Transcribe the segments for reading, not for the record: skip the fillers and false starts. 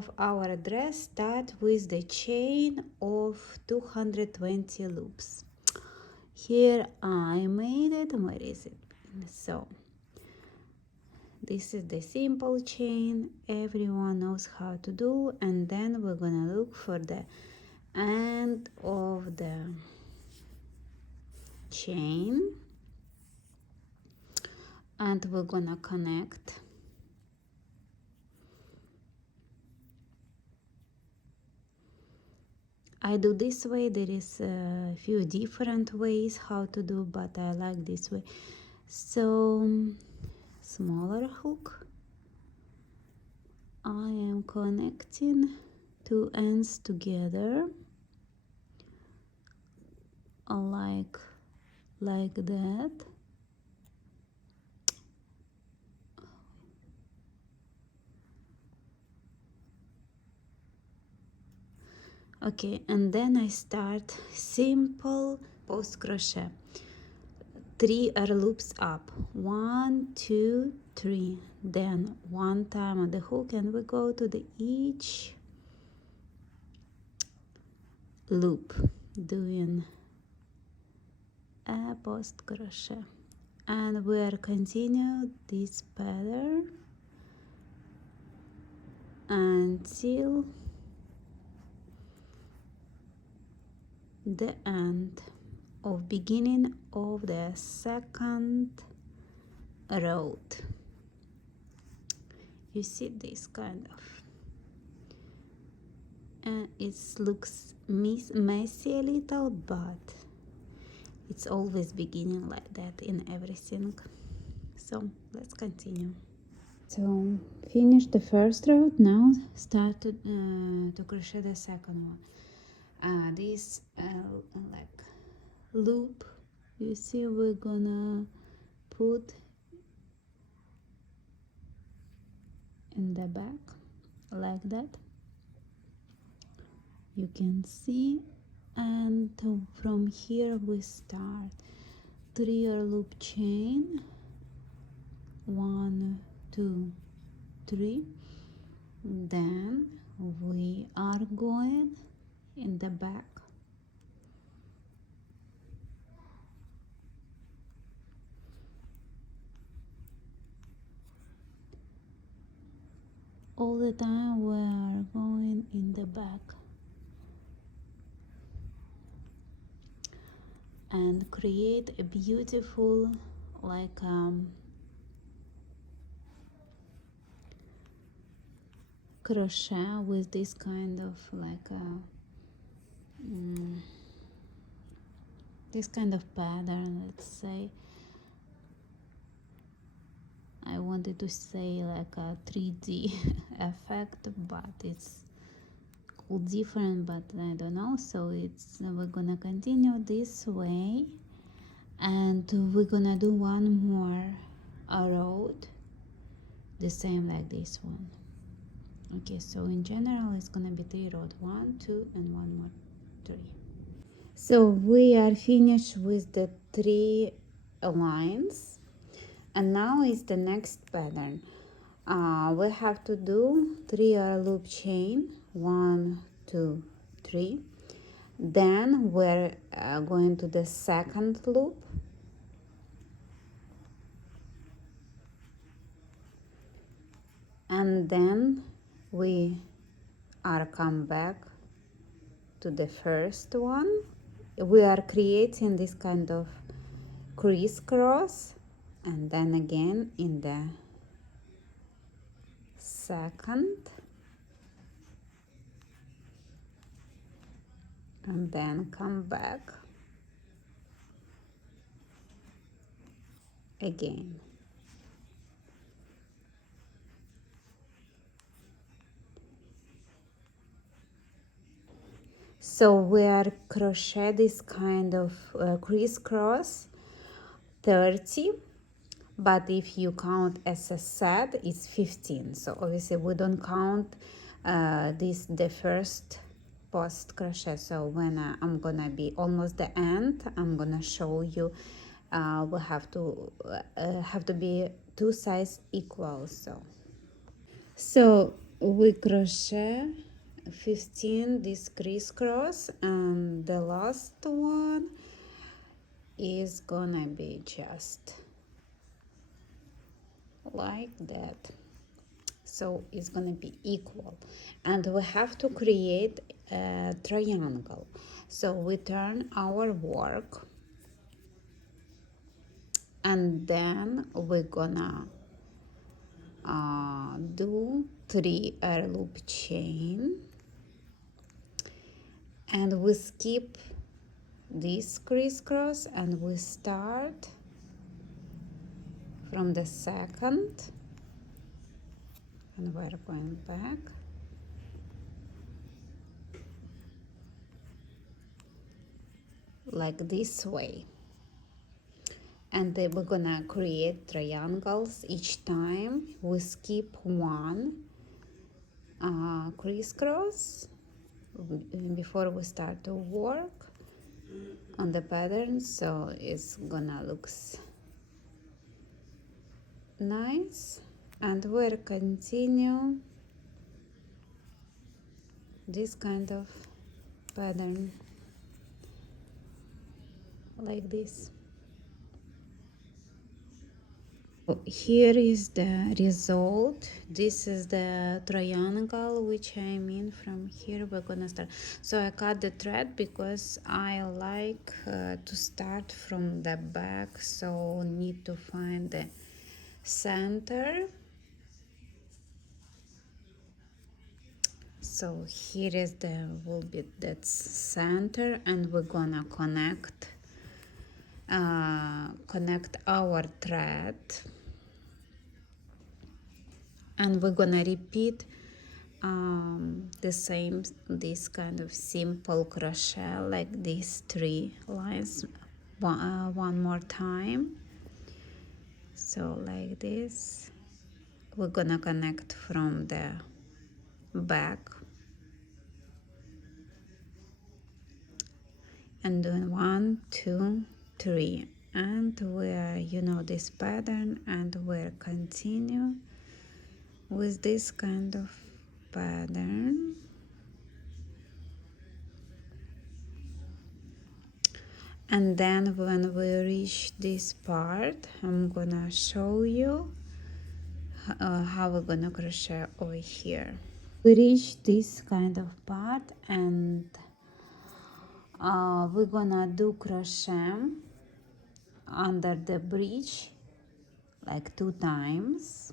of our dress start with the chain of 220 loops. Here I made it. Where is it? So this is the simple chain everyone knows how to do, and then we're gonna look for the end of the chain and we're gonna connect. I do this way. There is a few different ways how to do, but I like this way. So smaller hook, I am connecting two ends together like that. Okay, and then I start simple post crochet. 3 loops up, 1 2 3, then one time on the hook, and we go to the each loop doing a post crochet, and we are continue this pattern until the end of beginning of the second row. You see this kind of, and it looks messy a little, but it's always beginning like that in everything. So let's continue. So finish the first row. Now start to crochet the second one. This like loop, you see, we're gonna put in the back like that, you can see, and from here we start 3 loop chain, 1 2 3, then we are going in the back all the time. We are going in the back and create a beautiful like crochet with this kind of like this kind of pattern. Let's say I wanted to say like a 3D effect, but it's called different, but I don't know. So we're gonna continue this way, and we're gonna do one more row the same like this one. Okay, so in general it's gonna be 3 rows, 1 2 and 1 more 3. So we are finished with the 3 lines, and now is the next pattern. We have to do 3 loop chain, 1 2 3, then we're going to the second loop, and then we are come back to the first one. We are creating this kind of crisscross, and then again in the second, and then come back again. So we are crochet this kind of crisscross 30, but if you count as a set it's 15. So obviously we don't count this the first post crochet. So when I'm gonna be almost the end, I'm gonna show you we have to be 2 sides equal. So we crochet 15 this crisscross, and the last one is gonna be just like that. So it's gonna be equal, and we have to create a triangle. So we turn our work, and then we're gonna do 3 air loop chain, and we skip this crisscross, and we start from the second, and we're going back like this way. And then we're gonna create triangles each time we skip one crisscross before we start to work on the pattern, so it's gonna look nice. And we'll continue this kind of pattern like this. Here is the result. This is the triangle which I mean. From here we're gonna start. So I cut the thread because I like to start from the back, so need to find the center. So here is the will be that center, and we're gonna connect our thread, and we're gonna repeat the same, this kind of simple crochet like these 3 lines one more time. So like this, we're gonna connect from the back and doing 1 2 3, and we're, you know, this pattern, and we'll continue with this kind of pattern. And then when we reach this part, I'm gonna show you how we're gonna crochet over here. We reach this kind of part, and we're gonna do crochet under the bridge like 2 times.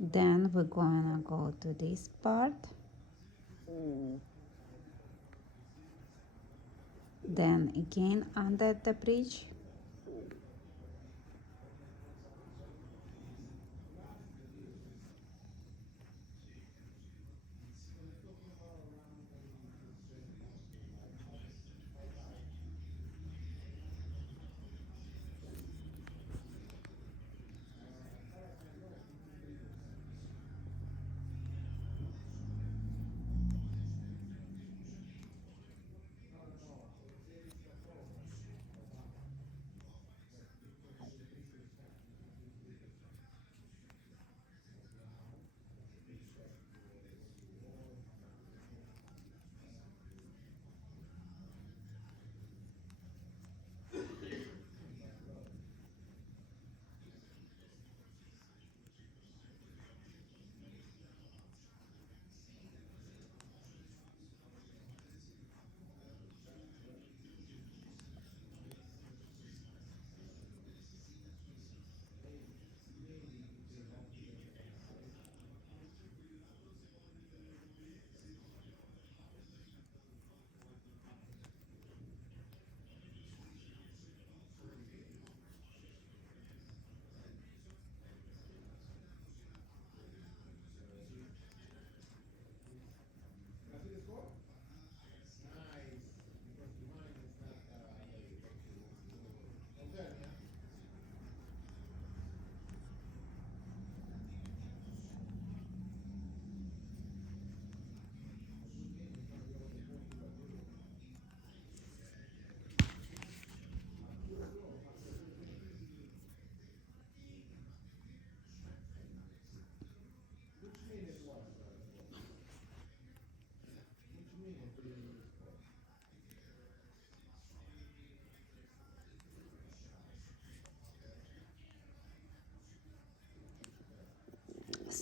Then we're gonna go to this part, then again under the bridge,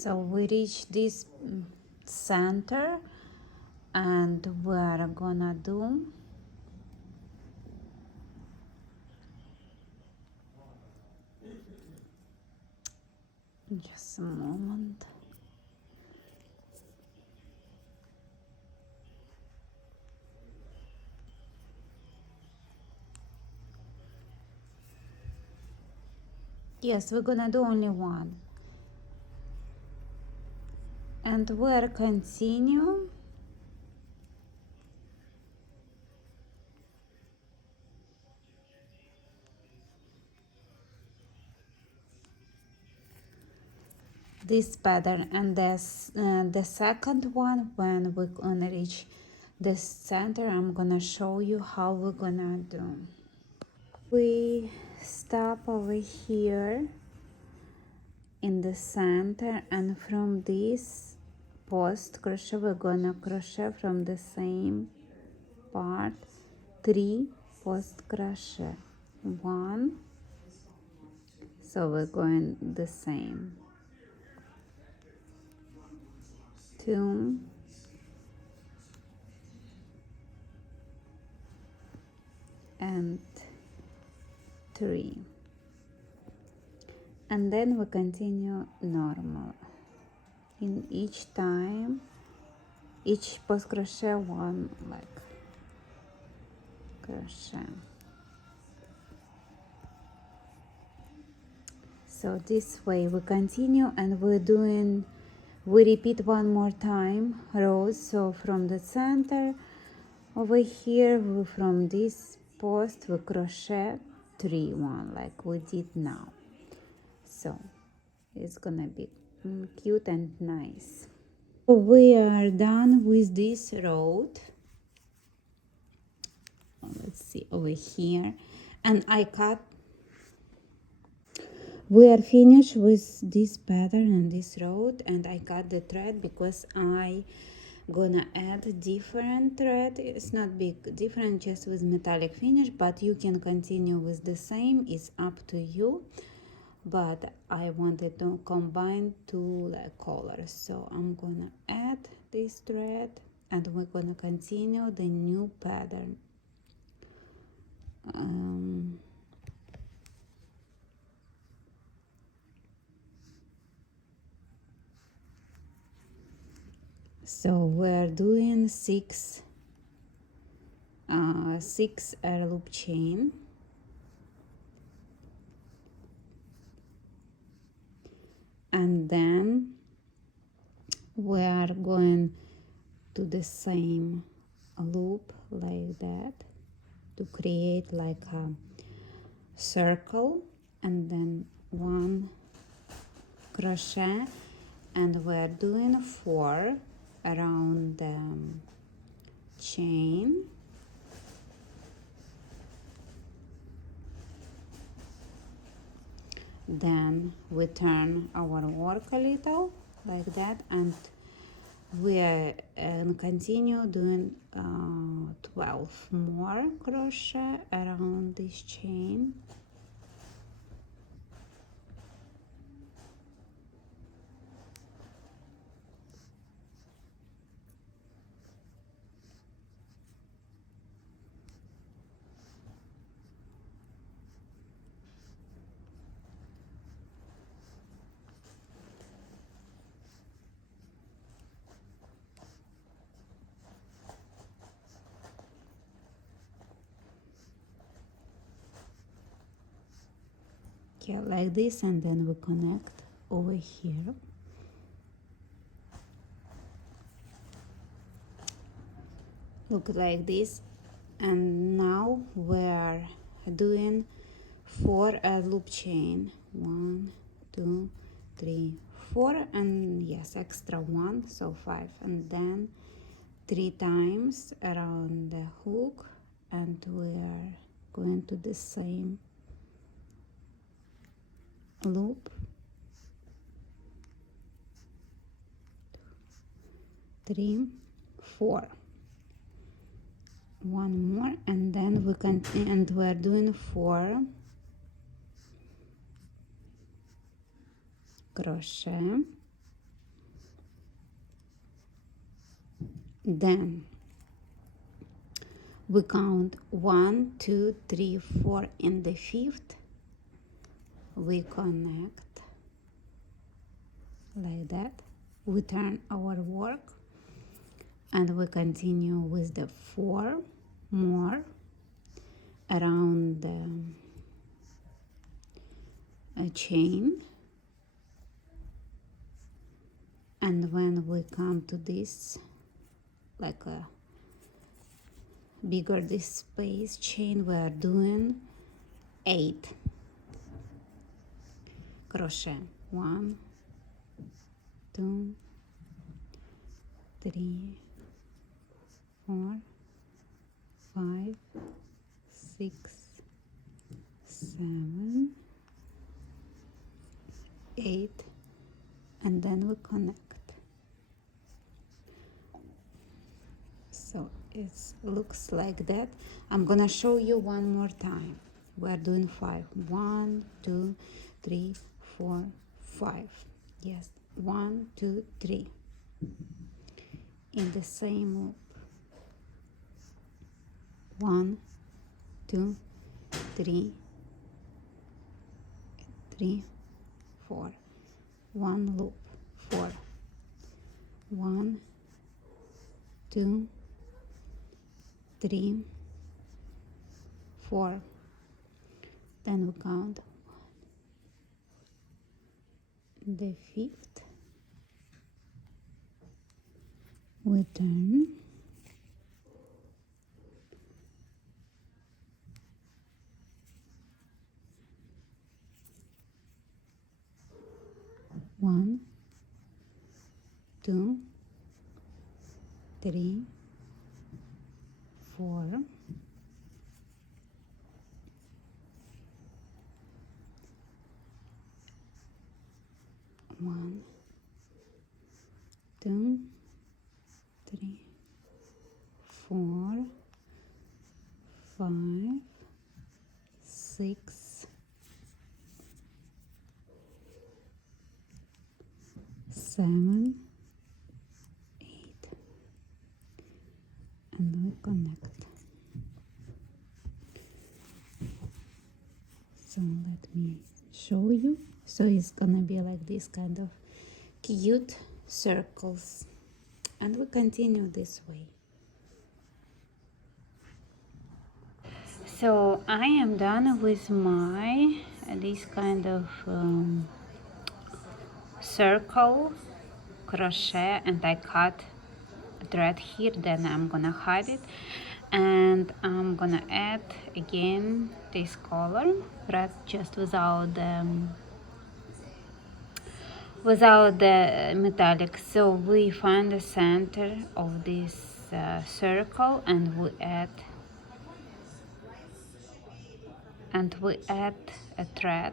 So we reach this center, and we're gonna do just a moment. Yes, we're gonna do only one, and we're continue this pattern. And the second one, when we're gonna reach the center, I'm gonna show you how we're gonna do. We stop over here in the center, and from this post crochet we're gonna crochet from the same part 3 post crochet, 1, so we're going the same, 2, and 3, and then we continue normal. In each time, each post crochet, 1 like crochet. So this way we continue, and we repeat one more time rows. So from the center over here, from this post we crochet 3, 1 like we did now. So it's gonna be cute and nice. We are done with this row. Let's see over here, and I cut. We are finished with this pattern and this row, and I cut the thread because I gonna add different thread. It's not big different, just with metallic finish, but you can continue with the same, it's up to you. But I wanted to combine two colors, so I'm gonna add this thread, and we're gonna continue the new pattern. So we're doing 6 air loop chain, and then we are going to the same loop like that to create like a circle, and then 1 crochet, and we're doing 4 around the chain, then we turn our work a little like that, and we continue doing 12 more crochet around this chain. Okay, like this, and then we connect over here. Look like this, and now we're doing 4 loop chain, 1, 2, 3, 4, and yes, extra 1, so 5, and then 3 times around the hook, and we're going to the same loop, 3, 4, 1 more, and then we continue, and we're doing 4 crochet, Then we count 1, 2, 3, 4. In the fifth we connect like that. We turn our work and we continue with the 4 more around a chain. And when we come to this, like a bigger this space chain, we are doing 8 crochet. 1, 2, 3, 4, 5, 6, 7, 8, and then we connect. So it looks like that. I'm gonna show you one more time. We're doing 5. 1, 2, 3, 4, 5. Yes, 1, 2, 3 in the same loop. 1, 2, 3, 3, 4. One loop. 4. 1, 2, 3, 4. Then we count the fifth. We turn. One, 2, 3, 4. 1, 2, 3, 4, 5, 6, 7, 8, and we connect. So let me show you. So it's gonna be like this kind of cute circles, and we continue this way. So I am done with my this kind of circle crochet, and I cut thread here. Then I'm gonna hide it, and I'm gonna add again this color thread just without the metallic. So we find the center of this circle, and we add a thread.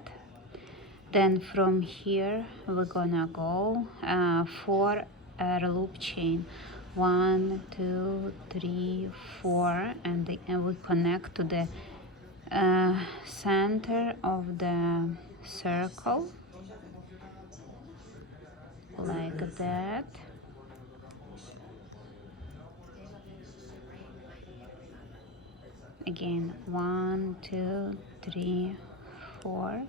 Then from here we're gonna go 4 loop chain. 1, 2, 3, 4, and we connect to the center of the circle like that. Again, 1, 2, 3, 4,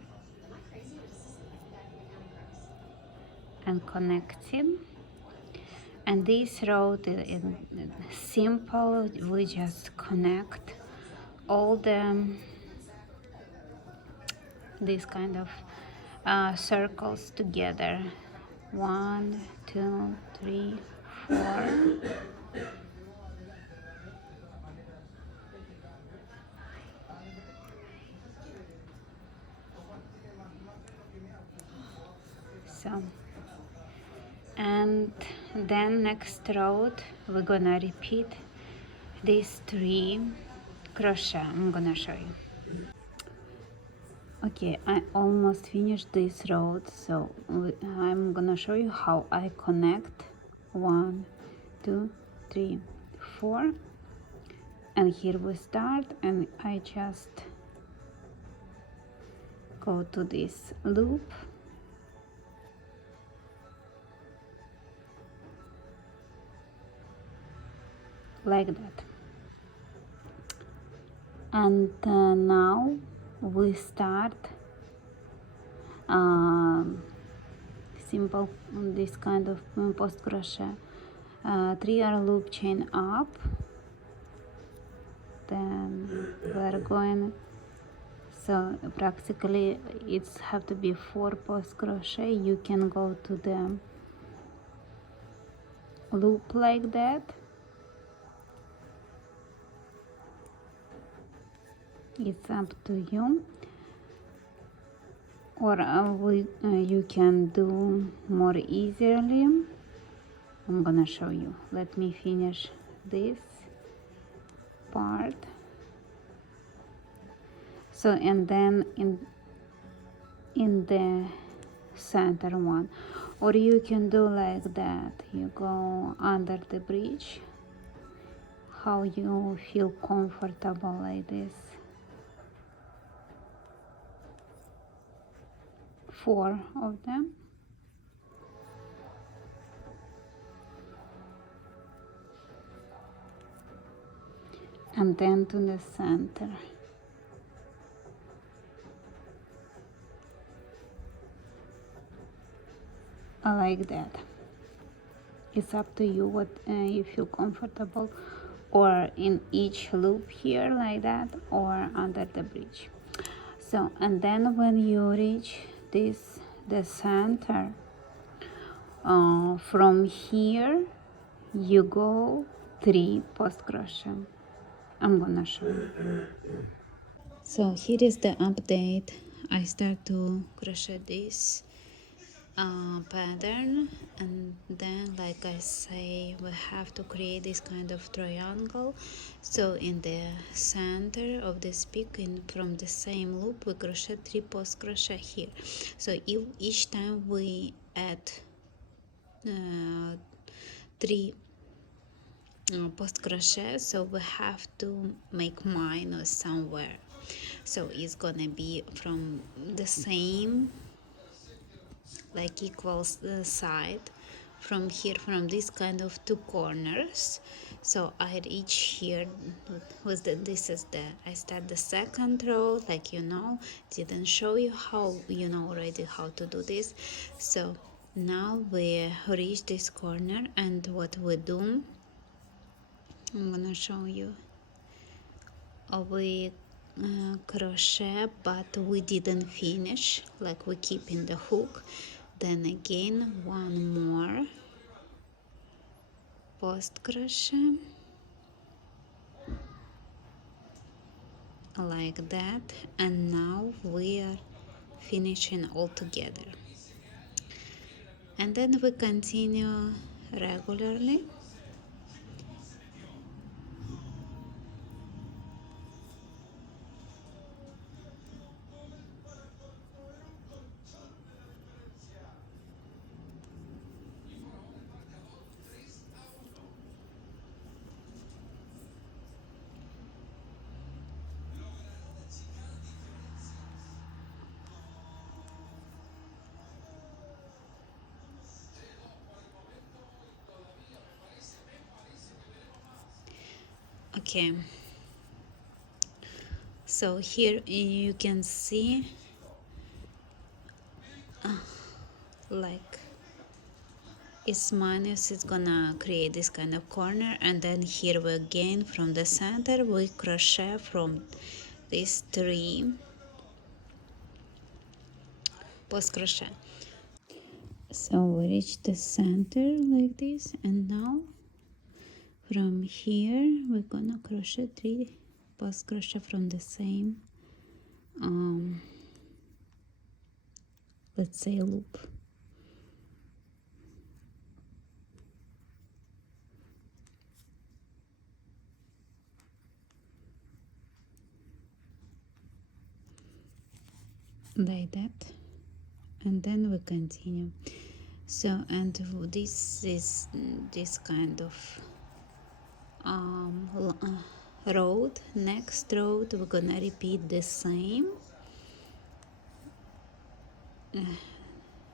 and connecting. And this row is simple. We just connect all these kind of circles together. 1, 2, 3, 4. So, and then next row we're gonna repeat these 3 crochet. I'm gonna show you. Okay, I almost finished this row, so I'm gonna show you how I connect 1, 2, 3, 4, and here we start, and I just go to this loop, like that. And now we start simple this kind of post crochet. 3 loop chain up, then we're going, so practically it's have to be 4 post crochet. You can go to the loop like that. It's up to you, or you can do more easily. I'm gonna show you. Let me finish this part. So, and then in the center one, or you can do like that. You go under the bridge, how you feel comfortable, like this. 4 of them. And then to the center. Like that. It's up to you what you feel comfortable, or in each loop here like that, or under the bridge. So, and then when you reach this, the center, from here you go 3 post crochet. I'm gonna show you. So here is the update. I start to crochet this pattern, and then, like I say, we have to create this kind of triangle. So in the center of this peak, from the same loop, we crochet 3 post crochet here. So if each time we add 3 post crochet, so we have to make minus somewhere. So it's gonna be from the same, like equal side, from here, from this kind of 2 corners. So I reach here with this is the, I start the second row, like didn't show you how, already how to do this. So now we reach this corner, and what we do, I'm gonna show you. We crochet, but we didn't finish, like we keep in the hook. Then again 1 more post crochet, like that, and now we are finishing all together. And then we continue regularly. Okay, so here you can see like it's minus, it's gonna create this kind of corner, and then here we again from the center we crochet from these 3 post crochet. So we reach the center like this, and now from here we're gonna crochet 3 post crochet from the same let's say loop. Like that, and then we continue. So, and this is this kind of road. Next road we're gonna repeat the same,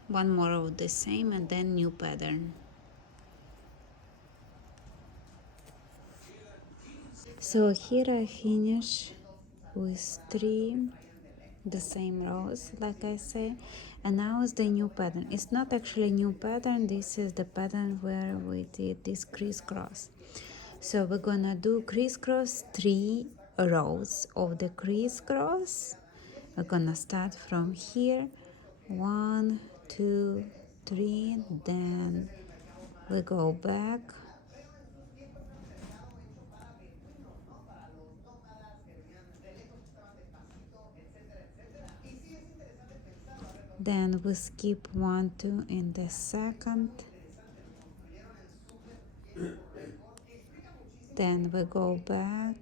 1 more of the same, and then new pattern. So here I finish with 3 the same rows like I say, and now is the new pattern. It's not actually a new pattern, this is the pattern where we did this crisscross. So we're gonna do crisscross 3 rows of the crisscross. We're gonna start from here, 1 2 3, then we go back, then we skip 1 2 in the second, then we go back,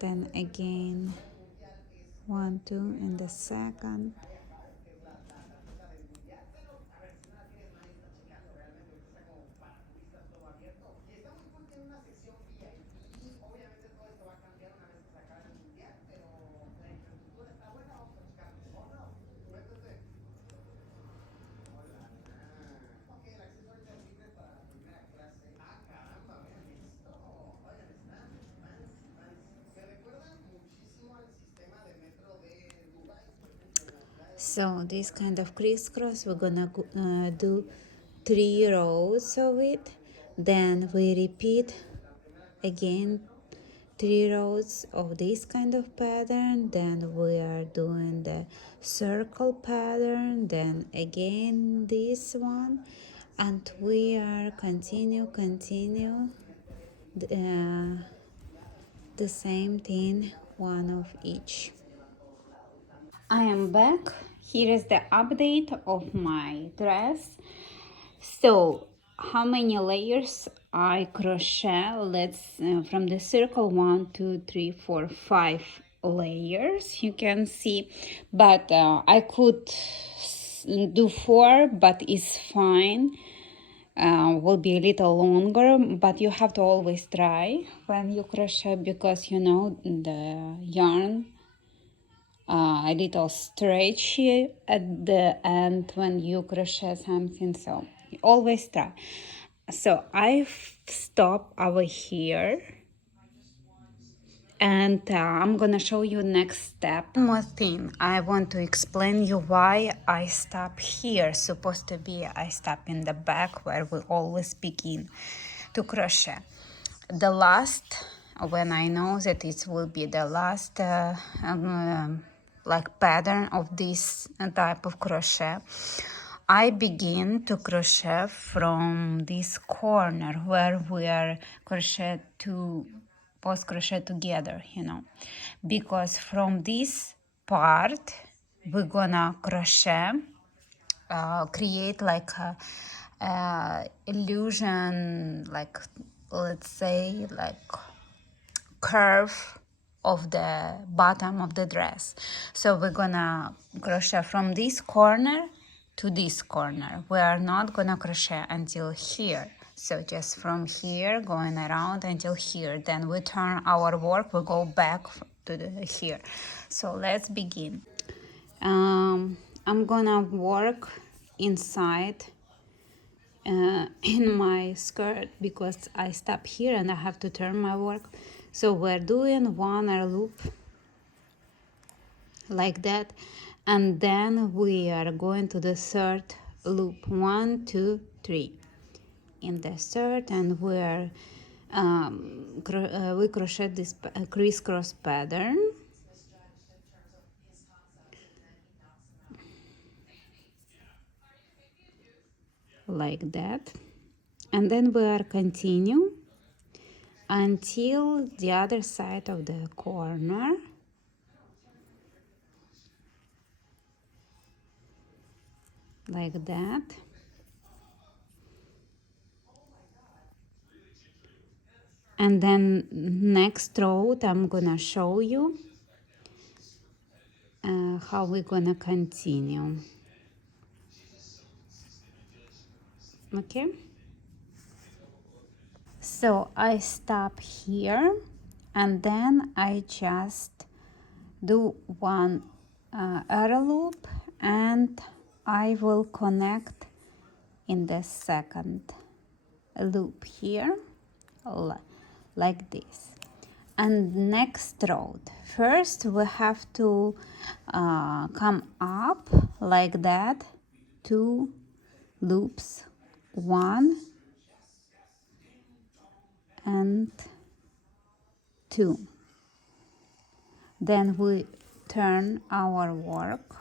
then again 1 2 in the second, so this kind of crisscross we're gonna do 3 rows of it, then we repeat again 3 rows of this kind of pattern, then we are doing the circle pattern, then again this one, and we are continue the same thing, one of each. I am back. Here is the update of my dress. So how many layers I crochet? Let's from the circle 1 2 3 4 5 layers, you can see, but I could do 4, but it's fine. Will be a little longer, but you have to always try when you crochet, because you know the yarn a little stretchy at the end when you crochet something, so always try. So I stop over here, and I'm gonna show you next step. One more thing, I want to explain you why I stop here. Supposed to be I stop in the back where we always begin to crochet. The last, when I know that it will be the last like pattern of this type of crochet, I begin to crochet from this corner where we are crochet to post crochet together, you know, because from this part we're gonna crochet, create like a illusion, like let's say like curve of the bottom of the dress. So we're gonna crochet from this corner to this corner. We are not gonna crochet until here. So just from here going around until here, then we turn our work, we go back to here. So let's begin. I'm gonna work inside in my skirt because I stop here and I have to turn my work. So we're doing one loop like that, and then we are going to the third loop, 1 2 3 in the third, and we're we crochet this crisscross pattern like that, and then we are continue until the other side of the corner, like that. And then next row I'm gonna show you how we're gonna continue. Okay, so I stop here and then I just do one arrow loop, and I will connect in the second loop here, like this. And next row, first we have to come up like that, 2 loops, 1 and 2. Then we turn our work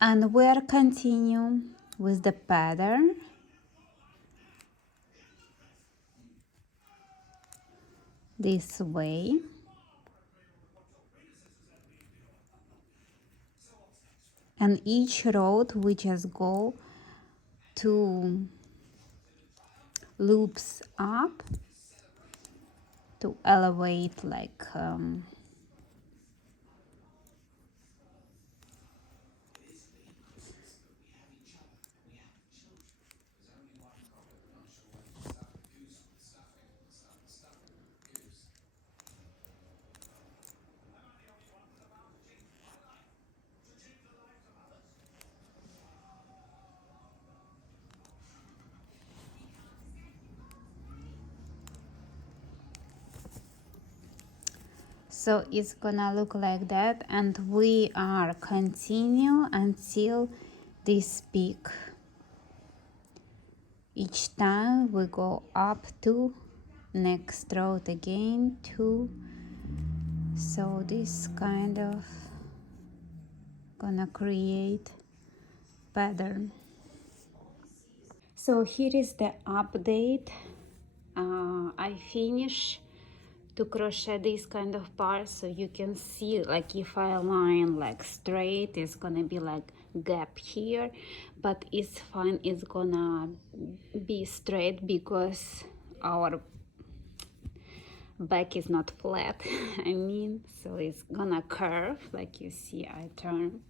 and we are continue with the pattern. This way. And each row we just go 2 loops up to elevate like so it's gonna look like that, and we are continue until this peak. Each time we go up to next row again 2, so this kind of gonna create pattern. So here is the update. I finish to crochet this kind of part, so you can see like if I align like straight, it's gonna be like gap here, but it's fine, it's gonna be straight because our back is not flat. I mean, so it's gonna curve like you see. I turn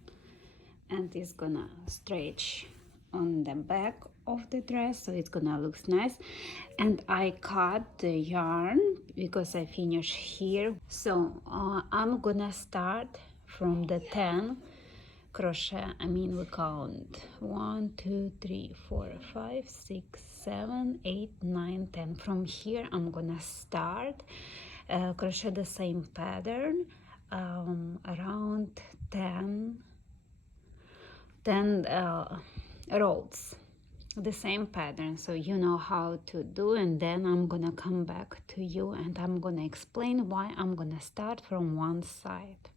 and it's gonna stretch on the back of the dress, so it's gonna look nice. And I cut the yarn because I finished here, so I'm gonna start from the 10 crochet. I mean, we count 1 2 3 4 5 6 7 8 9 10. From here I'm gonna start crochet the same pattern around 10 rows, the same pattern, so you know how to do. And then I'm gonna come back to you and I'm gonna explain why I'm gonna start from one side.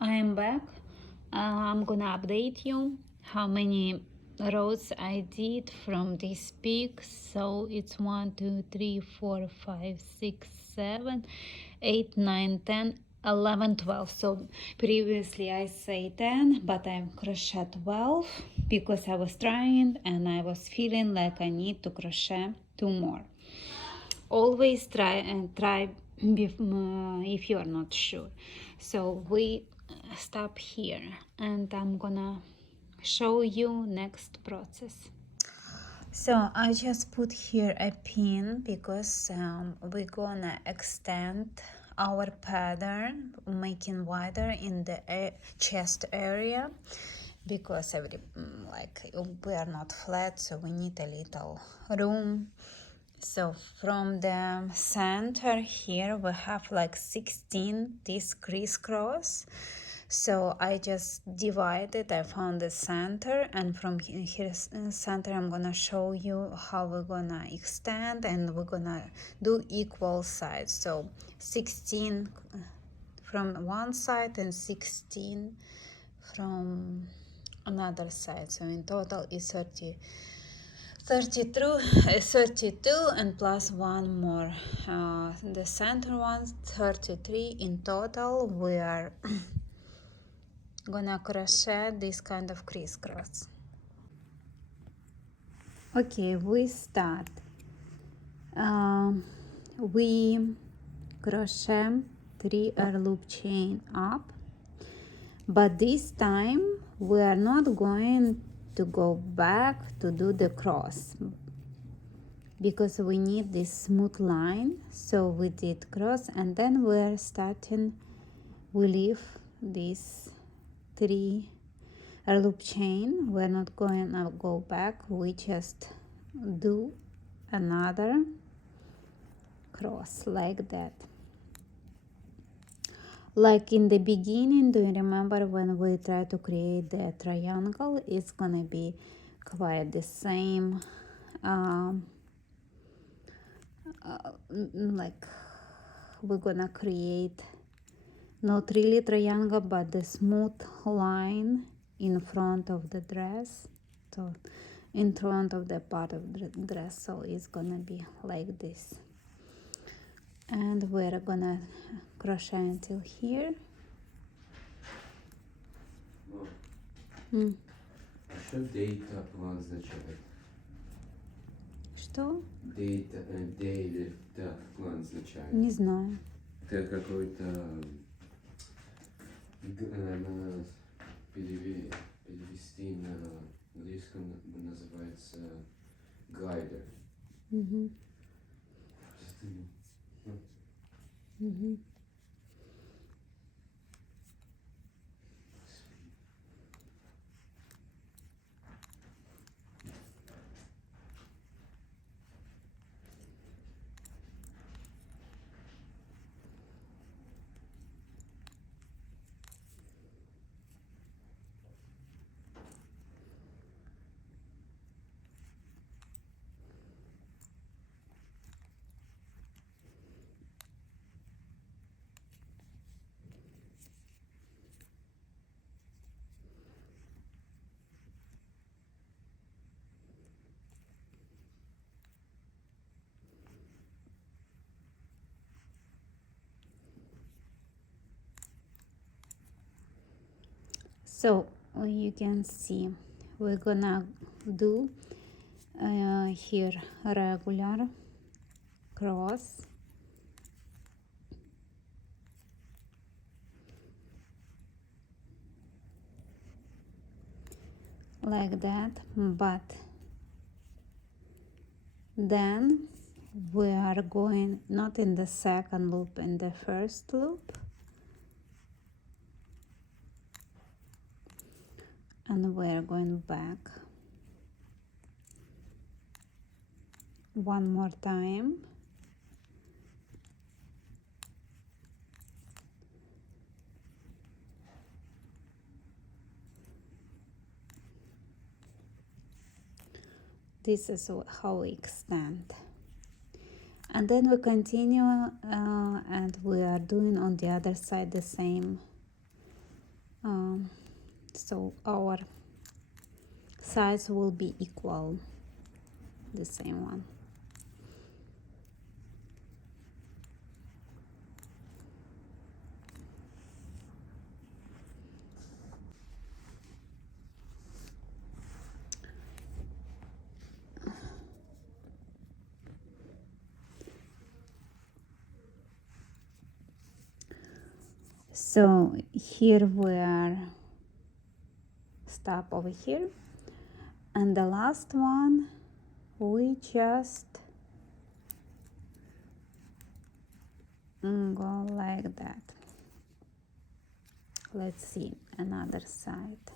I am back. I'm gonna update you how many rows I did from this peak. So it's 1 2 3 4 5 6 7 8 9 10 11 12. So previously I say 10, but I crochet 12 because I was trying and I was feeling like I need to crochet 2 more. Always try if you are not sure. So we stop here and I'm gonna show you next process. So I just put here a pin because we're gonna extend our pattern, making wider in the chest area, because we are not flat, so we need a little room. So from the center here we have like 16 this crisscross, so I just divided. I found the center, and from here center I'm gonna show you how we're gonna extend, and we're gonna do equal sides, so 16 from one side and 16 from another side, so in total is 32 and plus one more, the center one 33. In total we are gonna crochet this kind of crisscross. Okay, we start. We crochet 3 loop chain up, but this time we are not going to go back to do the cross because we need this smooth line. So we did cross, and then we're starting, we leave this 3 loop chain. We're not going to go back, we just do another cross like that. Like in the beginning, do you remember when we try to create the triangle? It's gonna be quite the same, like we're gonna create not really triangle but the smooth line in front of the dress, so in front of the part of the dress, so it's gonna be like this. And we're gonna crochet until here. Что дейта означает? Что? Дейта означает? Не знаю. Это какой-то перевести на английском называется гайдер. So you can see we're gonna do here regular cross, like that, but then we are going not in the second loop, in the first loop, and we're going back one more time. This is how we extend, and then we continue and we are doing on the other side the same, so our sides will be equal, the same one. So here we are, stop over here, and the last one we just go like that. Let's see another side.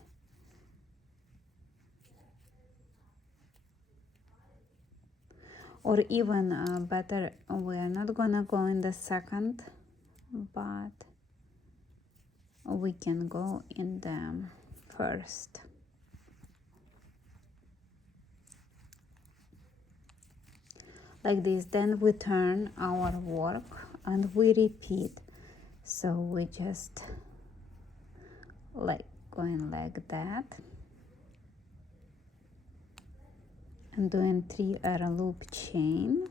Or even better, we are not gonna go in the second, but we can go in the first. Like this, then we turn our work and we repeat. So we just like going like that and doing 3 loop chain,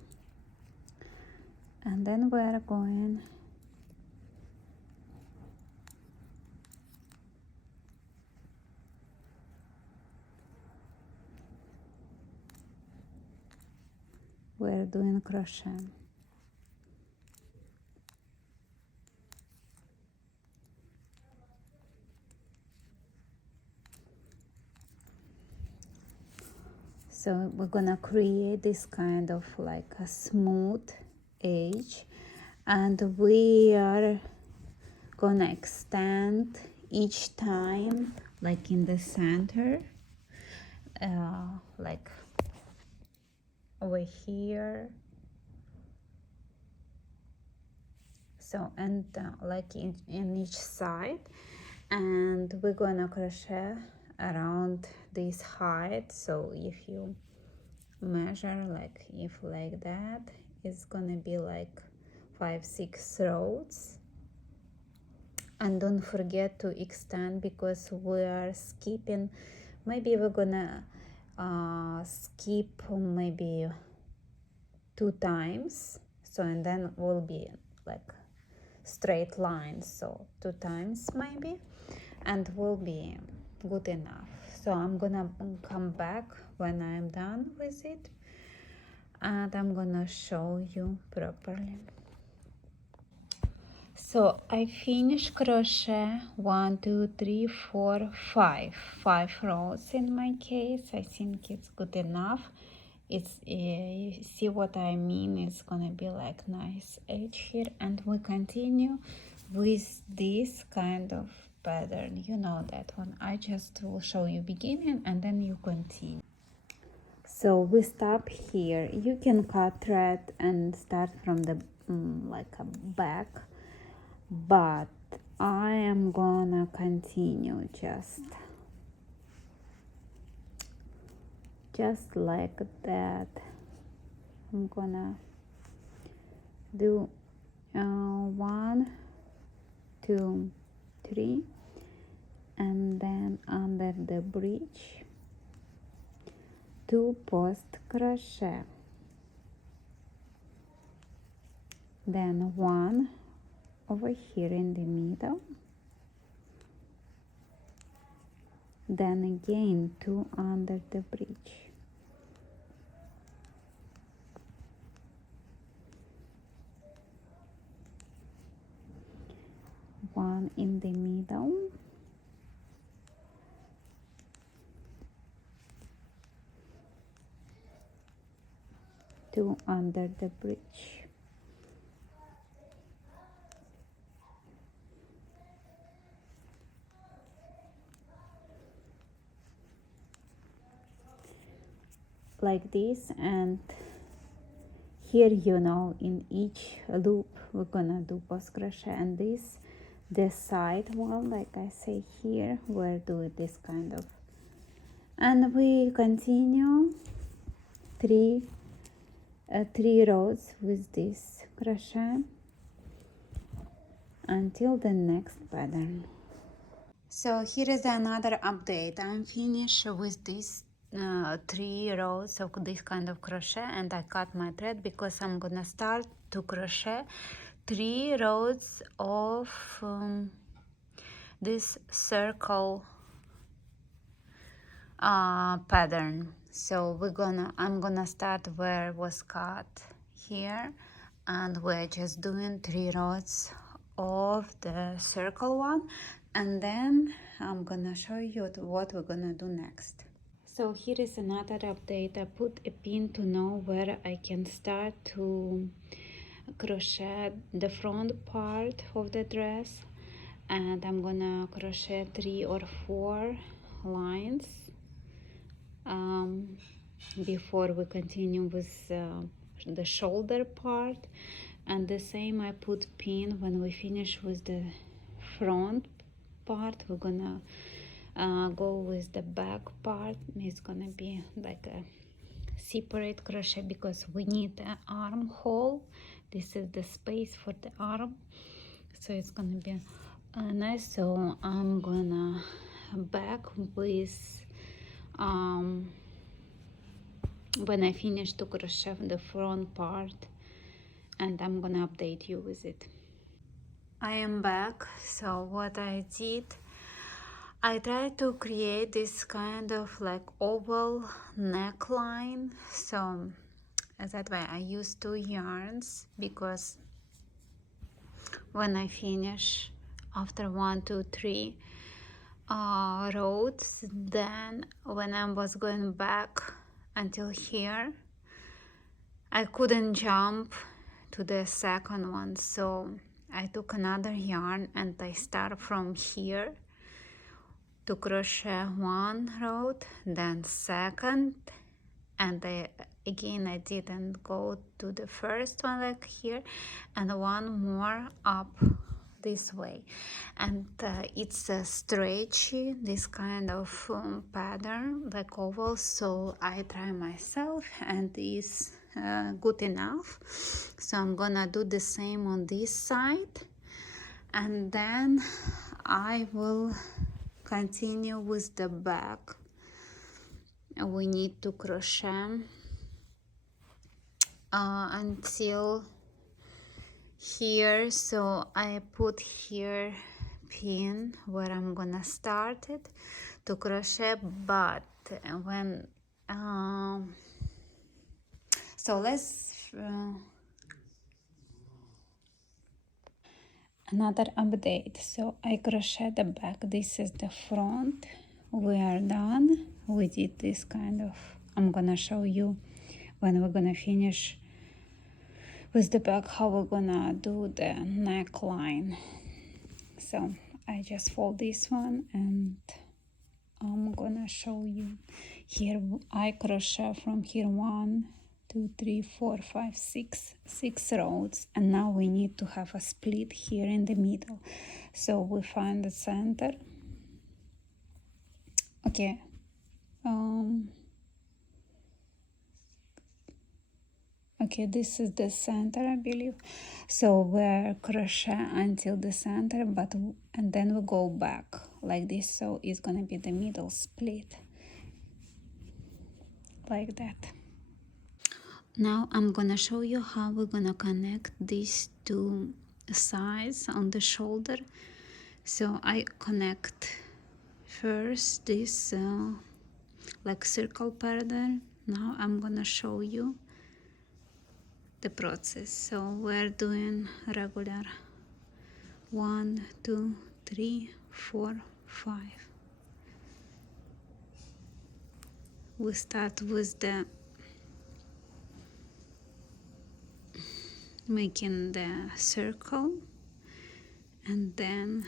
and then we're going we're doing crochet. So we're gonna create this kind of like a smooth edge, and we are gonna extend each time like in the center, like over here, so, and like in each side, and we're gonna crochet around this height. So if you measure, like if like that, it's gonna be like 5-6 rows. And don't forget to extend, because we are skipping, maybe we're gonna skip maybe 2 times, so, and then will be like straight lines, so 2 times maybe, and will be good enough. So I'm gonna come back when I'm done with it, and I'm gonna show you properly. So I finished crochet 1, 2, 3, 4, 5 rows in my case. I think it's good enough. It's you see what I mean, it's gonna be like nice edge here, and we continue with this kind of pattern. You know that one. I just will show you beginning and then you continue. So we stop here. You can cut thread and start from the like a back, but I am gonna continue just like that. I'm gonna do 1, 2, 3, and then under the bridge 2 post crochet, then 1 over here in the middle, then again 2 under the bridge, one in the middle, two under the bridge, like this. And here, you know, in each loop we're gonna do post crochet, and the side one, like I say here, we'll do this kind of, and we continue 3 rows with this crochet until the next pattern. So here is another update. I'm finished with this 3 rows of this kind of crochet, and I cut my thread because I'm gonna start to crochet 3 rows of this circle pattern. So I'm gonna start where it was cut here, and we're just doing 3 rows of the circle one, and then I'm gonna show you what we're gonna do next. So here is another update. I put a pin to know where I can start to crochet the front part of the dress, and I'm gonna crochet 3 or 4 lines before we continue with the shoulder part. And the same, I put pin when we finish with the front part. We're gonna go with the back part. It's gonna be like a separate crochet because we need an armhole. This is the space for the arm, so it's gonna be nice. So I'm gonna back with when I finish to crochet the front part, and I'm gonna update you with it. I am back. So what I did, I tried to create this kind of like oval neckline. So that way I use 2 yarns, because when I finish after 1, 2, 3 rows, then when I was going back until here, I couldn't jump to the second one. So I took another yarn and I start from here to crochet one row, then second, and again I didn't go to the first one like here, and one more up this way. And it's a stretchy, this kind of pattern like oval, so I try myself and it's good enough. So I'm gonna do the same on this side, and then I will continue with the back. We need to crochet until here, so I put here pin where I'm gonna start it to crochet, but when so let's another update. So I crochet the back, this is the front, we are done. We did this kind of, I'm gonna show you when we're gonna finish with the back how we're gonna do the neckline. So I just fold this one and I'm gonna show you here. I crochet from here 1 2 3 4 5 6 rows, and now we need to have a split here in the middle. So we find the center. Okay, okay, this is the center, I believe. So we're crochet until the center, but and then we go back like this, so it's gonna be the middle split like that. Now I'm gonna show you how we're gonna connect these two sides on the shoulder. So I connect first this like circle pattern. Now I'm gonna show you the process. So we're doing regular 1 2 3 4 5. We start with the making the circle, and then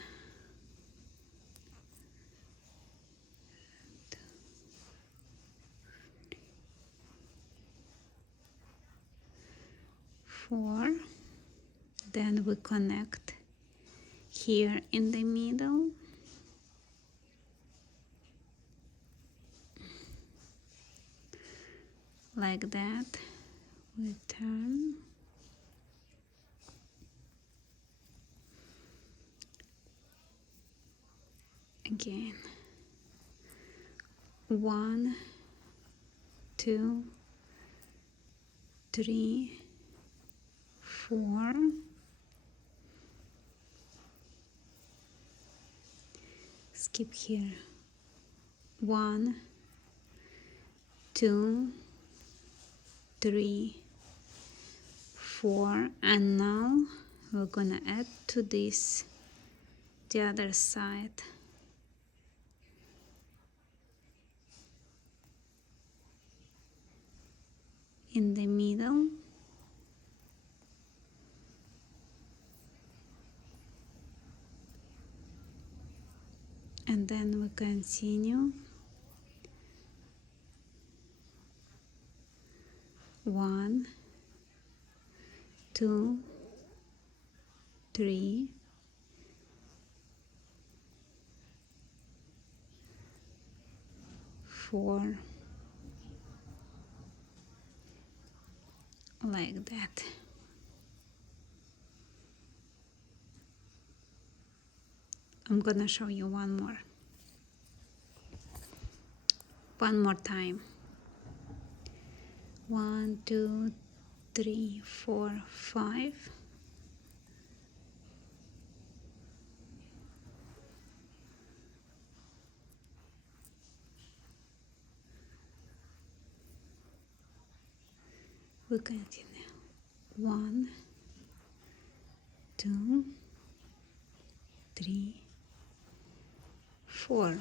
four, then we connect here in the middle, like that. We turn again, 1 2 3 4, skip here, 1 2 3 4, and now we're gonna add to this the other side. In the middle, and then we continue 1 2 3 4, like that. I'm gonna show you one more time. 1 2 3 4 5. We continue 1 2 3 4.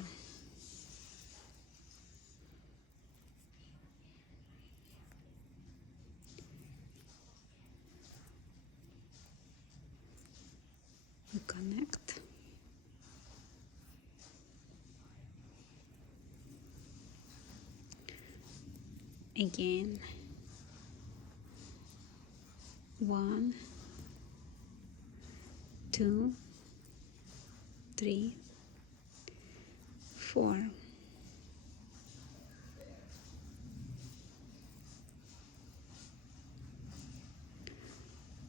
We connect again. 1, 2, 3, 4.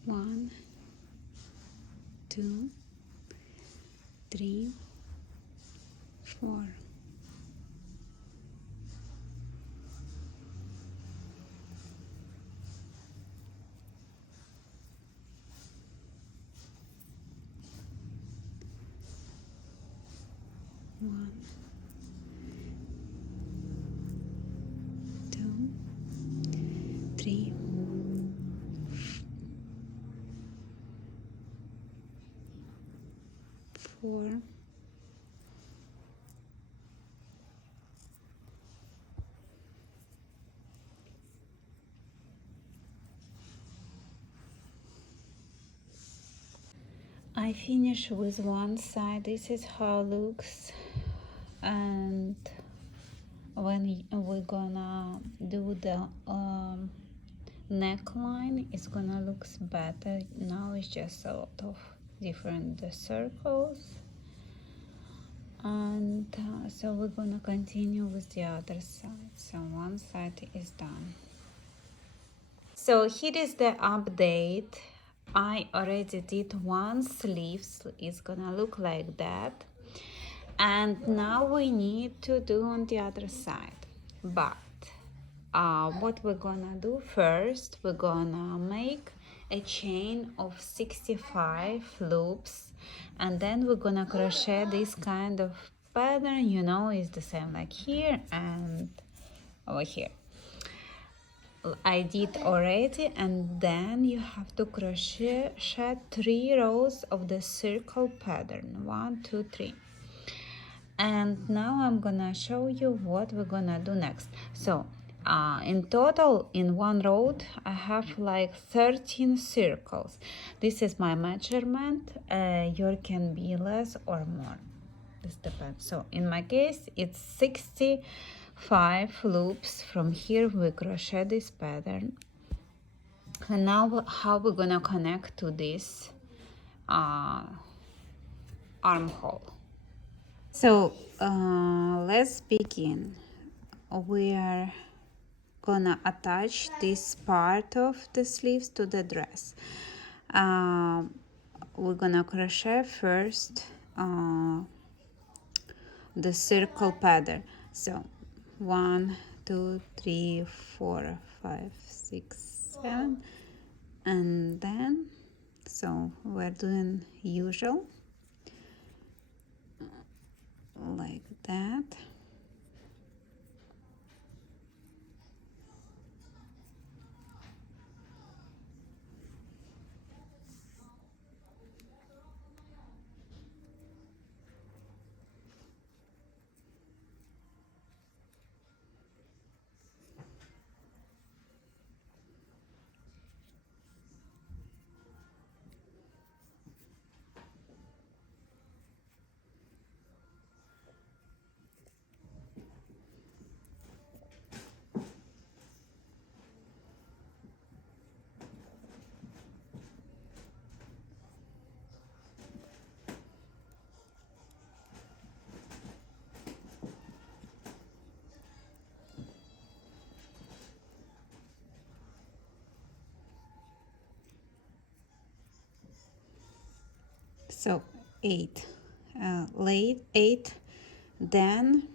1, 2, 3, 4. One, 2, 3, 4. I finish with one side. This is how it looks, and when we're gonna do the neckline, it's gonna look better. Now it's just a lot of different circles, and so we're gonna continue with the other side. So one side is done. So here is the update. I already did one sleeve. It's gonna look like that, and now we need to do on the other side. But what we're gonna do first, we're gonna make a chain of 65 loops, and then we're gonna crochet this kind of pattern. You know, it's the same like here and over here. I did already, and then you have to crochet 3 rows of the circle pattern. 1, 2, 3. And now I'm gonna show you what we're gonna do next. So in total, in one row I have like 13 circles. This is my measurement. Yours can be less or more, this depends. So in my case it's 65 loops. From here we crochet this pattern, and now how we're gonna connect to this armhole. So let's begin. We are gonna attach this part of the sleeves to the dress. We're gonna crochet first the circle pattern. So 1, 2, 3, 4, 5, 6, 7, and then so we're doing usual like that. So 8, late 8, then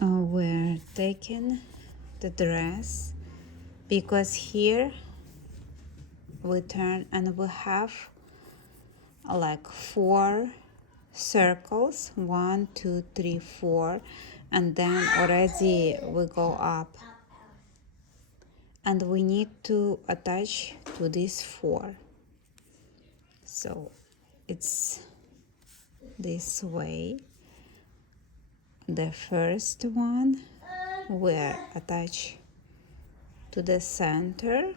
we're taking the dress, because here we turn and we have like 4 circles, 1, 2, 3, 4, and then already we go up, and we need to attach to these 4. So it's this way. The first one we're attached to the center,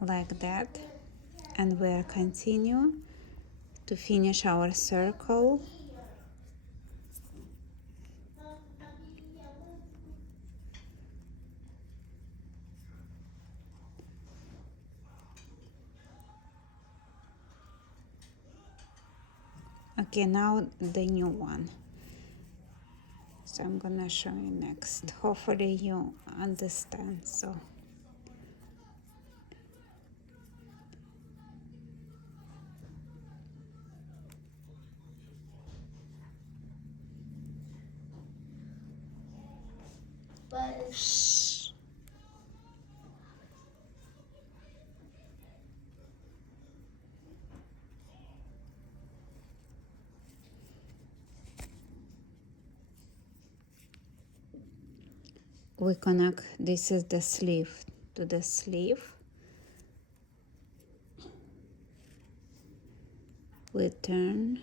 like that, and we'll continue to finish our circle. Okay, now the new one. So I'm gonna show you next. Hopefully you understand. So shh. We connect, this is the sleeve to the sleeve. We turn.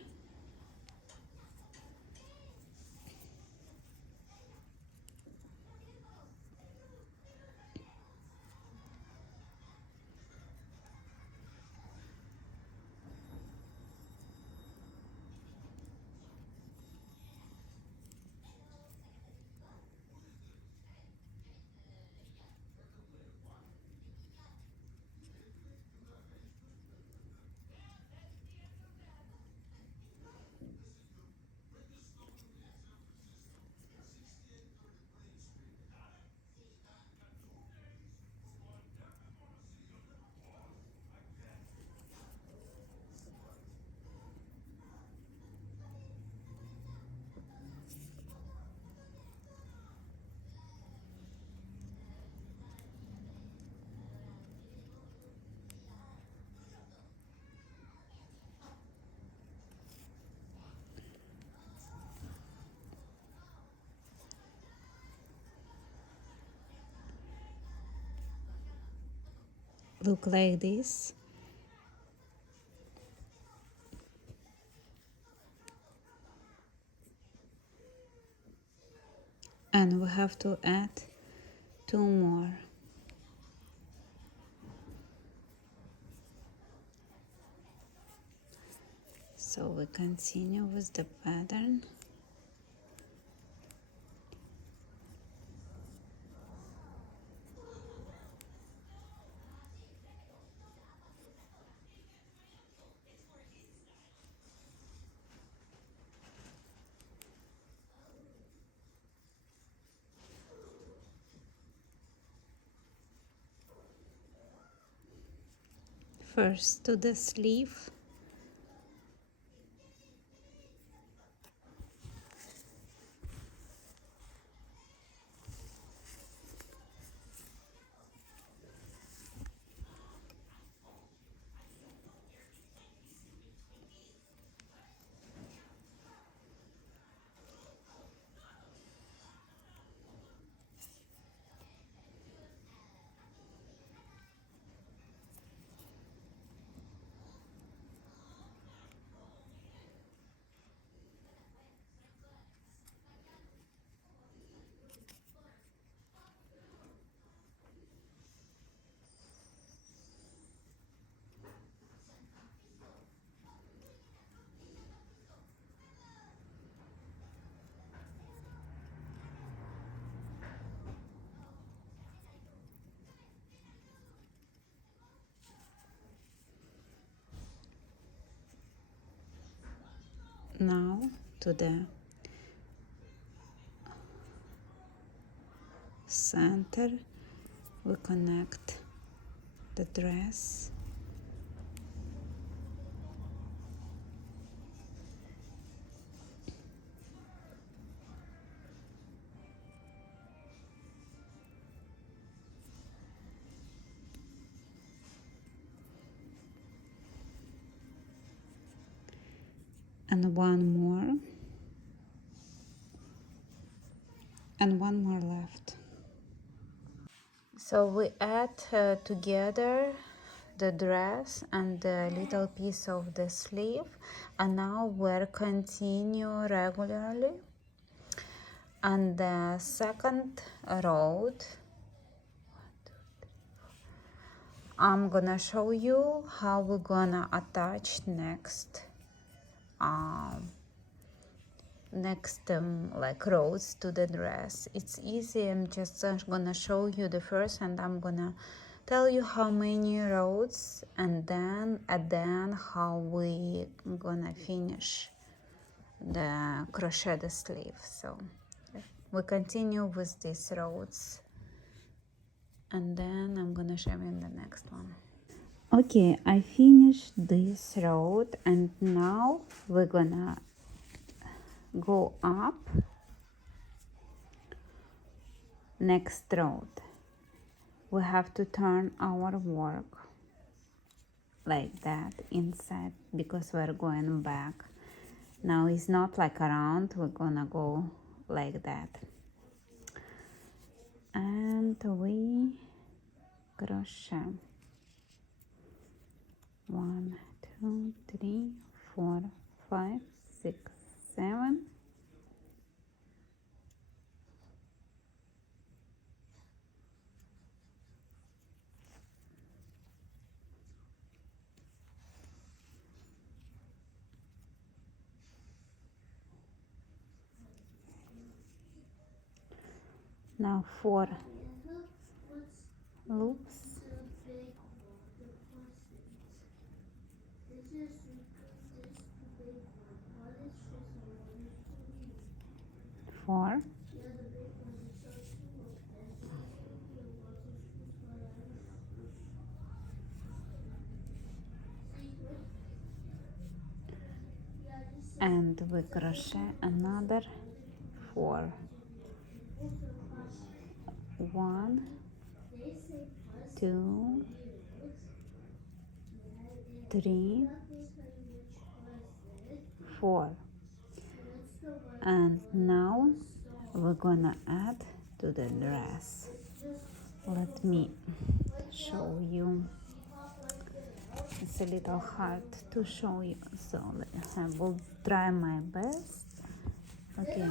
Look like this. And we have to add 2 more. So we continue with the pattern. First to the sleeve. Now to the center, we connect the dress. And one more. And one more left. So we add together the dress and the little piece of the sleeve, and now we'll continue regularly. And the second row, I'm gonna show you how we're gonna attach next like rows to the dress. It's easy. I'm just gonna show you the first, and I'm gonna tell you how many rows, and then at the end how we gonna finish the crochet the sleeve. So we continue with these rows, and then I'm gonna show you the next one. Okay, I finished this row, and now we're gonna go up next row. We have to turn our work like that inside because we're going back. Now it's not like around, we're gonna go like that. And we crochet 1, 2, 3, 4, 5, 6, 7. Now 4 loops. 4. And we crochet another 4. 1, 2, 3, 4. And now we're gonna add to the dress. Let me show you. It's a little hard to show you, so I will try my best. Okay.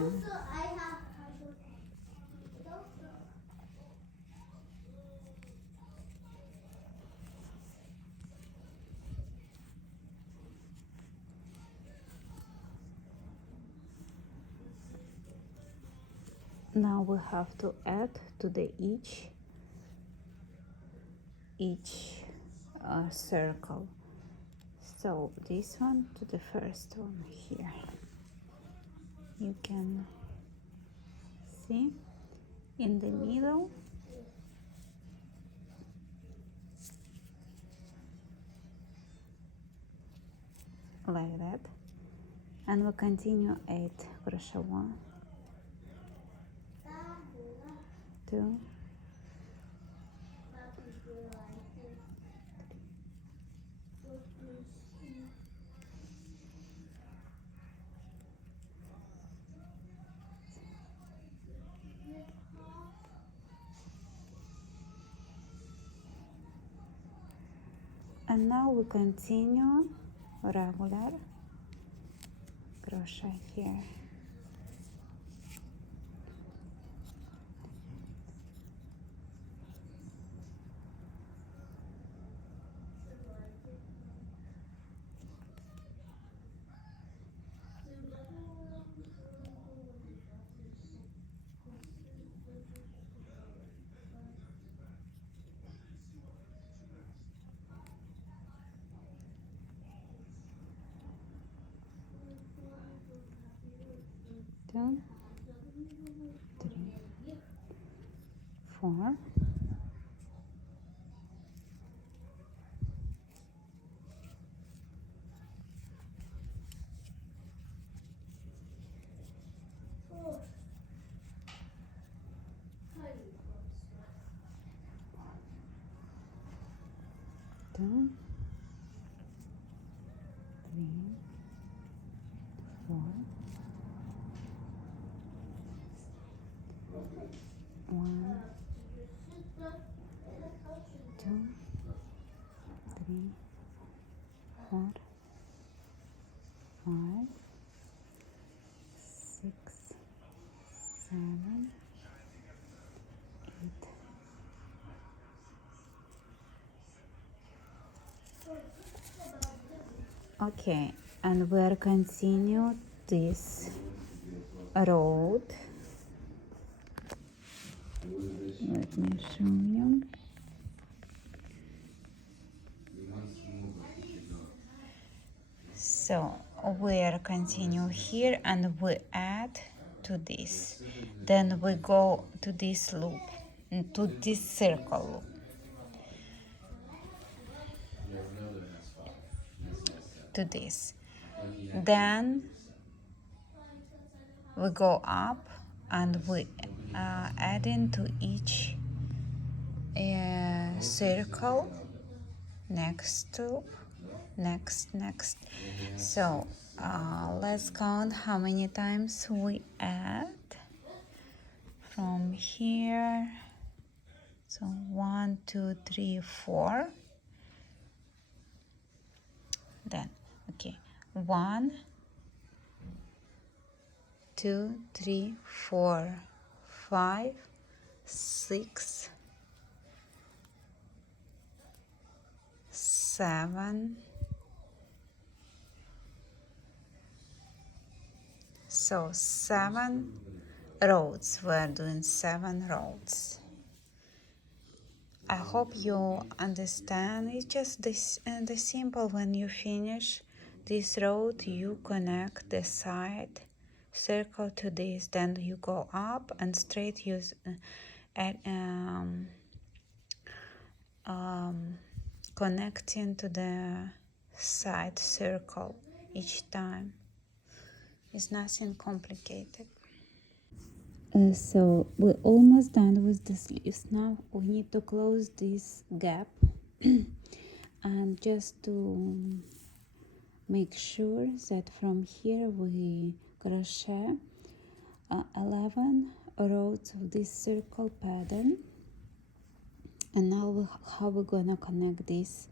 Now we have to add to the each circle. So this one to the first one here. You can see in the middle. Like that. And we continue 8 crochet 1, 2, and now we continue regular crochet here. Two, 3, 4, two, 3, 4, 1, 2, 3, 4, 5, 6, 7, 8. Okay, and we'll continue this road. Let me show you. So we'll continue here and we add to this. Then we go to this loop, to this circle loop. To this. Then we go up and we add into each circle, next loop, next. So let's count how many times we add from here. So 1, 2, 3, 4. Then okay, 1, 2, 3, 4, 5, 6, 7. So 7 rows. We're doing 7 rows. I hope you understand. It's just this the simple. When you finish this road, you connect the side circle to this. Then you go up and straight use connecting to the side circle each time. It's nothing complicated. So we're almost done with the sleeves. Now we need to close this gap and just to make sure that from here we crochet 11 rows of this circle pattern. And now how we're gonna connect these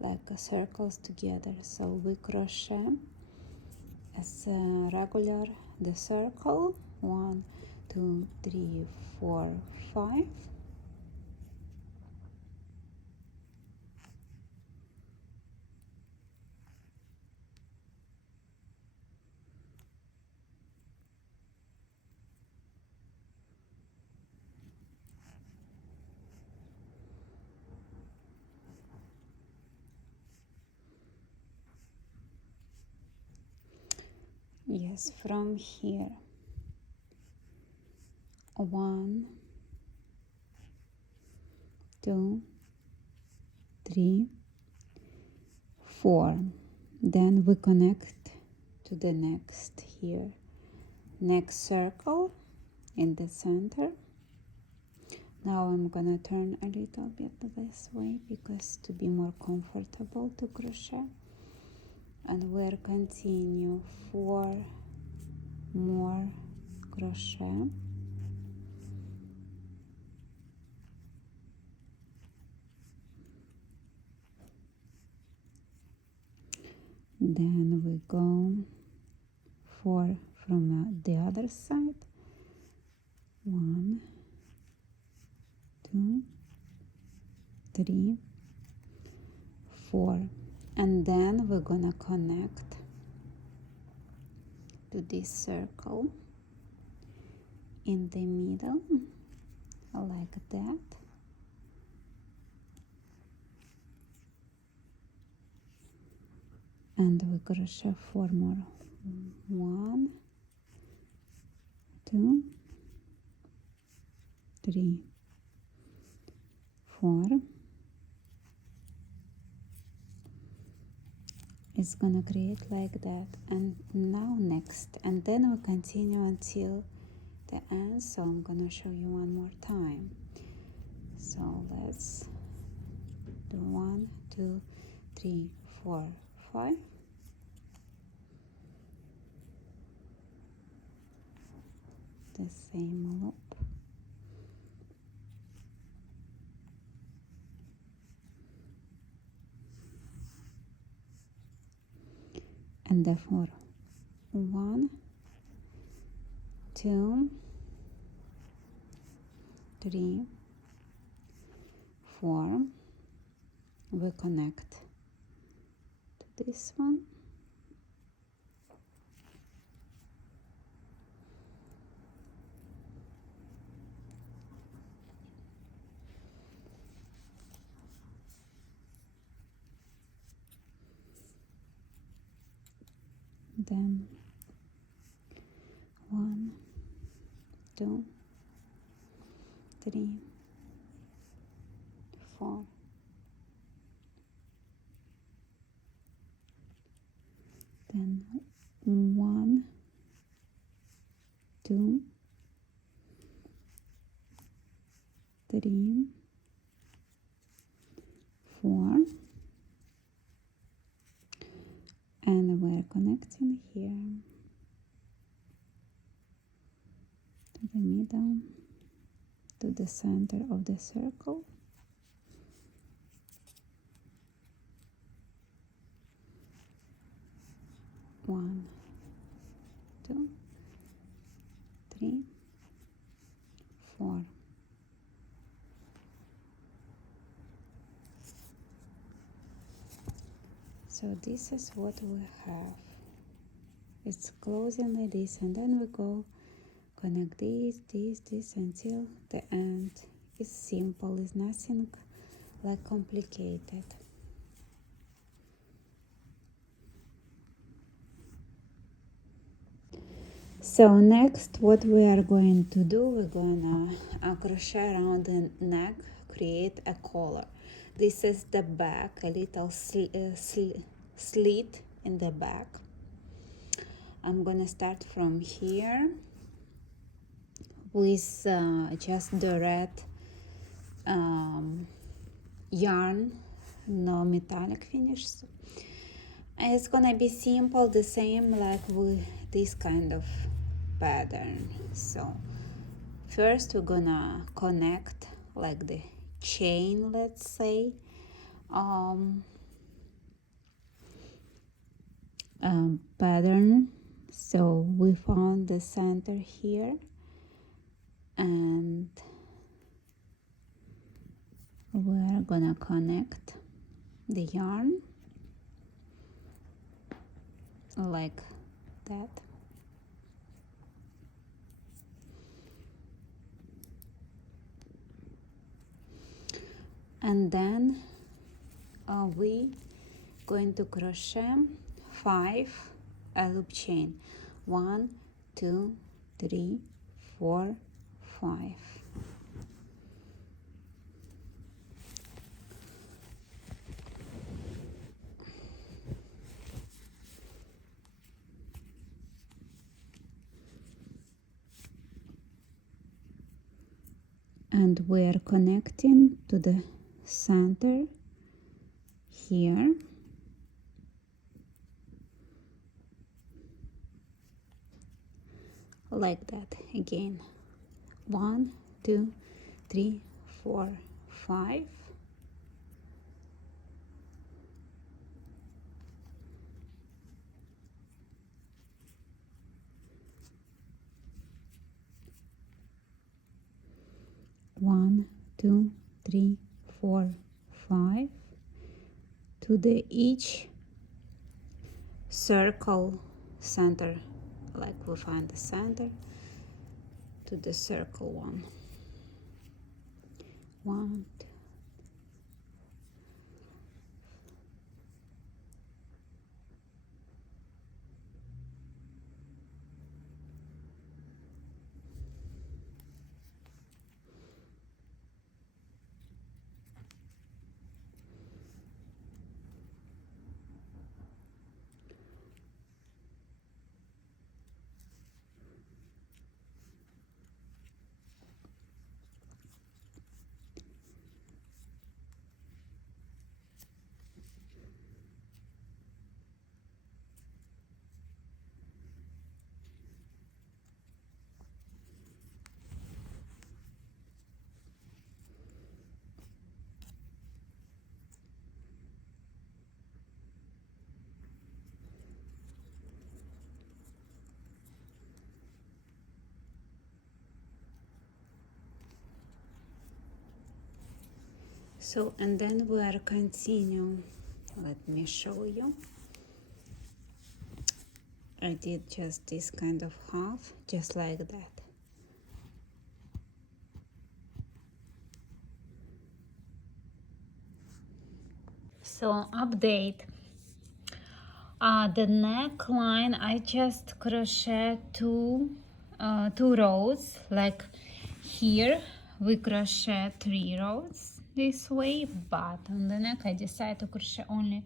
like circles together. So we crochet as regular the circle, 1, 2, 3, 4, 5. Yes, from here 1, 2, 3, 4. Then we connect to the next here, next circle in the center. Now I'm gonna turn a little bit this way because to be more comfortable to crochet. And we'll continue 4 more crochet. Then we go 4 from the other side. 1, 2, 3, 4. And then we're gonna connect to this circle in the middle like that. And we crochet 4 more. 1, 2, 3, 4. It's gonna create like that. And now next, and then we continue until the end. So I'm gonna show you one more time. So let's do 1, 2, 3, 4, 5. The same loop. And therefore 1, 2, 3, 4. We connect to this one then 1, 2, 3, 4, then 1, 2, 3, 4, and we're connecting here to the middle, to the center of the circle. One, 2, 3, 4. So this is what we have. It's closing like this, and then we go connect this until the end. It's simple, it's nothing like complicated. So next what we are going to do, we're gonna crochet around the neck, create a collar. This is the back, a little slit in the back. I'm gonna start from here with just the red yarn, no metallic finishes. And it's gonna be simple, the same like with this kind of pattern. So first we're gonna connect like the chain, let's say, pattern. So we found the center here, and we're gonna connect the yarn like that. And then we going to crochet 5 loop chain. 1, 2, 3, 4, 5. And we are connecting to the center here. Like that again. 1, 2, 3, 4, 5. One, 2, 3, 4, 5 to the each circle center, like we find the center to the circle one. 1, 2. So, and then we are continue. Let me show you. I did just this kind of half, just like that. So update. The neckline, I just crochet two rows. Like here we crochet 3 rows this way, but on the neck I decided to crochet only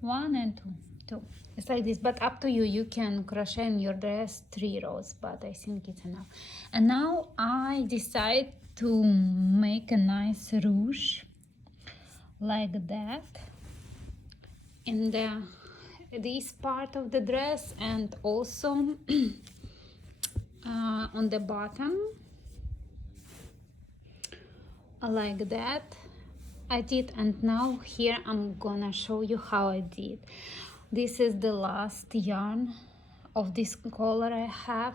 1 and 2. It's like this, but up to you. You can crochet in your dress 3 rows, but I think it's enough. And now I decide to make a nice ruche like that in this part of the dress, and also on the bottom like that I did. And now here I'm gonna show you how I did. This is the last yarn of this color I have.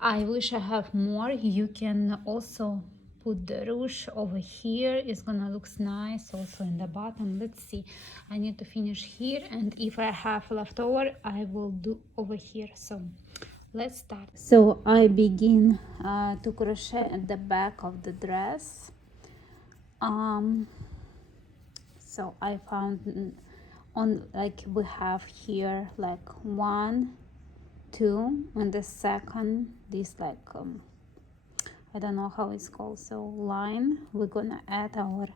I wish I have more. You can also put the ruche over here. It's gonna look nice also in the bottom. Let's see, I need to finish here, and if I have leftover I will do over here. So let's start. So I begin to crochet at the back of the dress. So I found on, like, we have here like 1, 2, and the second this like I don't know how it's called, so line. We're gonna add our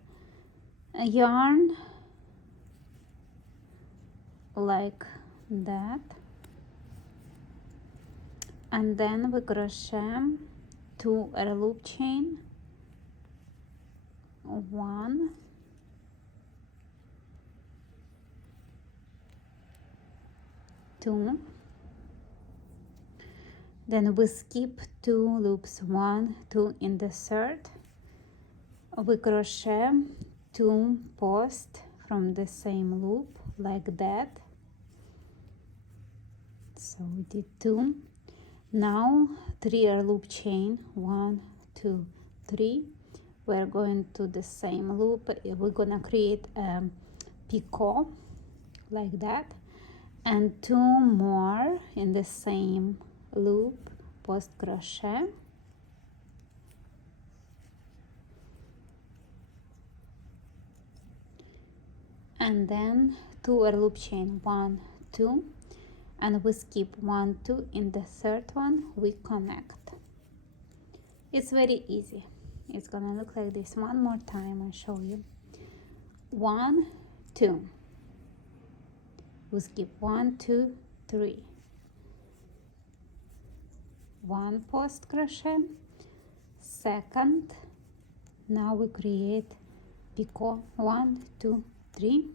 yarn like that, and then we crochet 2 loop chain, 1, 2, then we skip 2 loops, 1, 2 in the third. We crochet 2 posts from the same loop like that. So we did 2. Now 3 loop chain, 1, 2, 3. We're going to the same loop. We're gonna create a picot like that, and 2 more in the same loop post crochet, and then 2 loop chain, 1, 2, and we skip 1, 2 in the third one. We connect. It's very easy. It's gonna look like this. One more time I'll show you. 1, 2, we skip 1, 2, 3, 1 post crochet, second. Now we create picot, 1, 2, 3,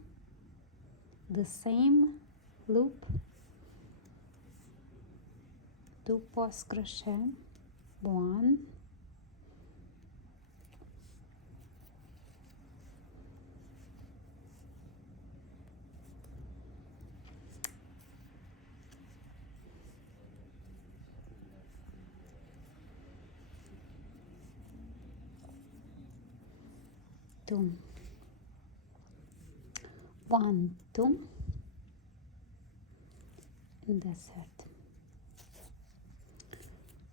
the same loop, 2 post crochet, 1, 2, 1, 2 in the third.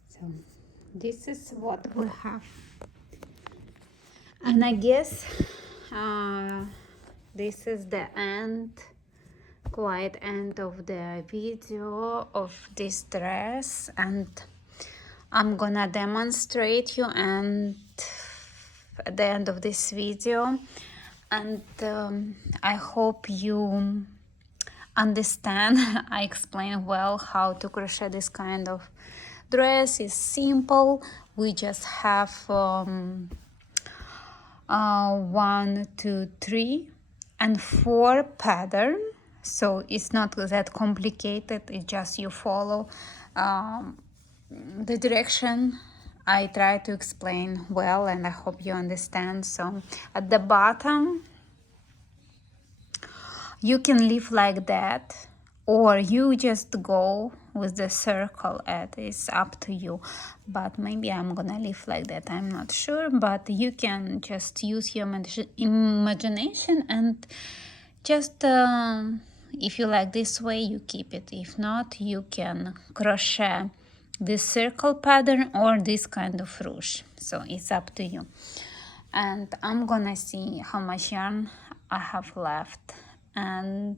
So this is what we have, and I guess this is the end, quite end of the video of this dress, and I'm gonna demonstrate you and at the end of this video, and I hope you understand. I explain well how to crochet this kind of dress. Is simple. We just have 1, 2, 3 and 4 pattern, so it's not that complicated. It's just you follow the direction I try to explain well, and I hope you understand. So at the bottom you can leave like that, or you just go with the circle. It's up to you, but maybe I'm gonna leave like that, I'm not sure. But you can just use your imagination, and just if you like this way, you keep it. If not, you can crochet this circle pattern or this kind of ruche, so it's up to you. And I'm gonna see how much yarn I have left, and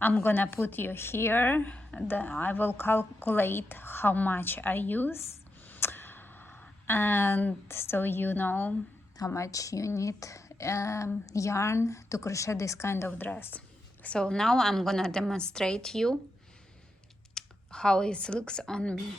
I'm gonna put you here. I will calculate how much I use, and so you know how much you need yarn to crochet this kind of dress. So now I'm gonna demonstrate you how it looks on me.